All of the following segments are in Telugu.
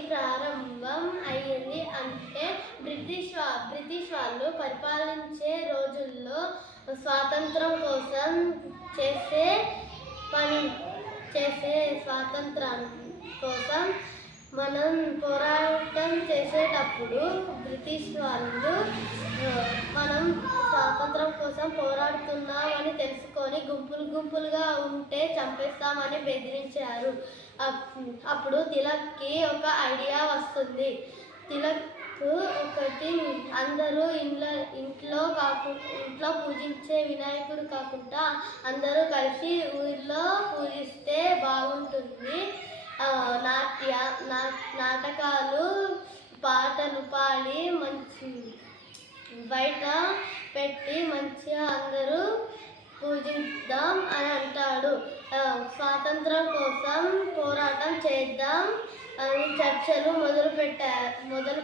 ప్రారంభం అయ్యింది అంటే బ్రిటిష్ వాళ్ళు పరిపాలించే రోజుల్లో స్వాతంత్రం కోసం చేసే పని స్వాతంత్రం కోసం మనం పోరాటం చేసేటప్పుడు బ్రిటిష్ వాళ్ళు మనం స్వాతంత్రం కోసం పోరాడుతున్నామని తెలుసుకొని గుంపులుగా ఉంటే చంపేస్తామని బెదిరించారు. అప్పుడు తిలక్కి ఒక ఐడియా వస్తుంది. తిలక్ ఒకటి అందరూ ఇంట్లో పూజించే వినాయకుడు కాకుండా అందరూ కలిసి ఊరిలో పూజిస్తే బాగుంటుంది. నాటకాలు పాటలు పాడి మంచి బయట పెట్టి మంచిగా అందరూ పూజిద్దాం అని అంటాడు. స్వాతంత్రం కోసం పోరాటం చేద్దాం అని చర్చలు మొదలు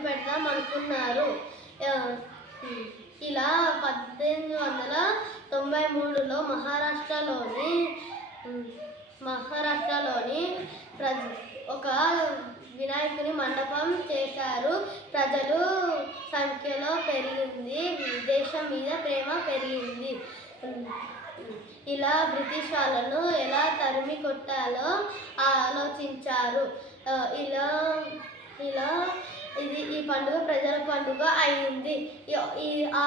పెడదాం అనుకున్నారు. ఇలా 1893లో మహారాష్ట్రలోని ఒక వినాయకుని మండపం చేశారు. ప్రజలు సంఖ్యలో పెరిగింది, దేశం మీద ప్రేమ పెరిగింది. ఇలా బ్రిటిష్ వాళ్ళను ఎలా తరిమి కొట్టాలో ఆలోచించారు. ఈ పండుగ ప్రజల పండుగ అయింది. ఆ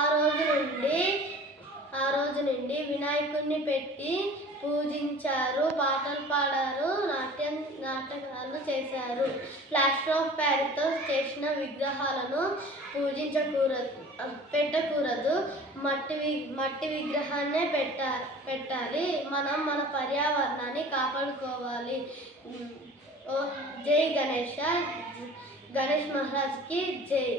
రోజు నుండి వినాయకుడిని పెట్టి పూజించారు, పాటలు పాడారు, నాటకాలు చేశారు. ప్లాస్టర్ ఆఫ్ ప్యారిస్తో చేసిన విగ్రహాలను పెట్టకూడదు. మట్టి విగ్రహాన్నే పెట్టాలి. మనం మన పర్యావరణాన్ని కాపాడుకోవాలి. జై గణేష్ మహారాజ్కి జై.